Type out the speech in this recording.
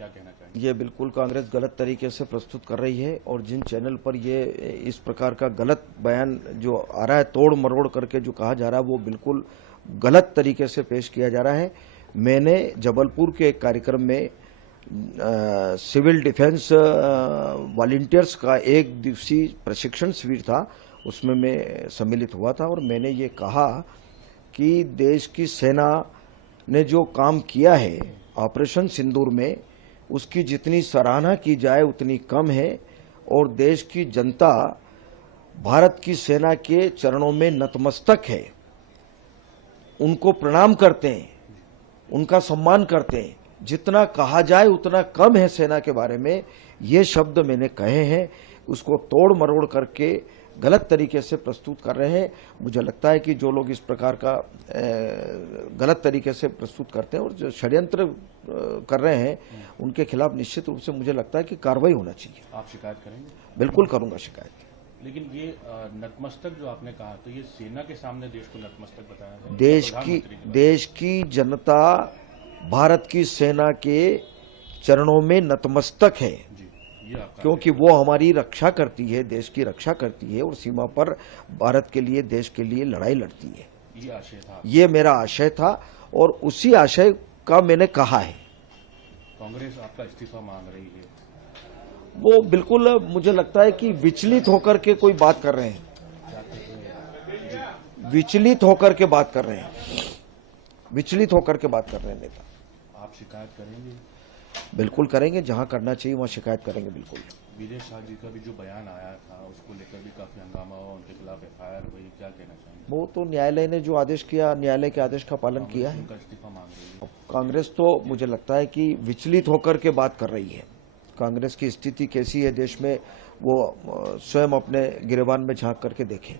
क्या कहना चाहेंगे? ये बिल्कुल कांग्रेस गलत तरीके से प्रस्तुत कर रही है और जिन चैनल पर ये इस प्रकार का गलत बयान जो आ रहा है, तोड़ मरोड़ करके जो कहा जा रहा है, वो बिल्कुल गलत तरीके से पेश किया जा रहा है। मैंने जबलपुर के एक कार्यक्रम में सिविल डिफेंस वॉलंटियर्स का एक दिवसीय प्रशिक्षण शिविर था, उसमें मैं सम्मिलित हुआ था और मैंने ये कहा कि देश की सेना ने जो काम किया है ऑपरेशन सिंदूर में, उसकी जितनी सराहना की जाए उतनी कम है और देश की जनता भारत की सेना के चरणों में नतमस्तक है, उनको प्रणाम करते हैं, उनका सम्मान करते हैं। जितना कहा जाए उतना कम है सेना के बारे में, ये शब्द मैंने कहे हैं। उसको तोड़ मरोड़ करके गलत तरीके से प्रस्तुत कर रहे हैं। मुझे लगता है कि जो लोग इस प्रकार का गलत तरीके से प्रस्तुत करते हैं और जो षड्यंत्र कर रहे हैं, उनके खिलाफ निश्चित रूप से मुझे लगता है कि कार्रवाई होना चाहिए। आप शिकायत करेंगे? बिल्कुल करूंगा शिकायत। लेकिन ये नतमस्तक जो आपने कहा, तो ये सेना के सामने देश को नतमस्तक बताया है? देश की जनता भारत की सेना के चरणों में नतमस्तक है, क्योंकि वो हमारी रक्षा करती है, देश की रक्षा करती है और सीमा पर भारत के लिए, देश के लिए लड़ाई लड़ती है। ये आशय था, ये मेरा आशय था और उसी आशय का मैंने कहा है। कांग्रेस आपका इस्तीफा मांग रही है? वो बिल्कुल मुझे लगता है कि विचलित होकर के कोई बात कर रहे हैं, विचलित होकर के बात कर रहे हैं, विचलित होकर के बात कर रहे हैं नेता। आप शिकायत करेंगे? बिल्कुल करेंगे, जहां करना चाहिए वहां शिकायत करेंगे। बिल्कुल। विजय शाह जी का भी जो बयान आया था, उसको लेकर भी काफी हंगामा हुआ, उनके खिलाफ FIR हुई, क्या कहना चाहेंगे? वो तो न्यायालय ने जो आदेश किया, न्यायालय के आदेश का पालन किया है। उनका इस्तीफा मांग रही है कांग्रेस तो मुझे लगता है कि विचलित होकर के बात कर रही है। कांग्रेस की स्थिति कैसी है देश में, वो स्वयं अपने गिरेबान में झांक करके देखें।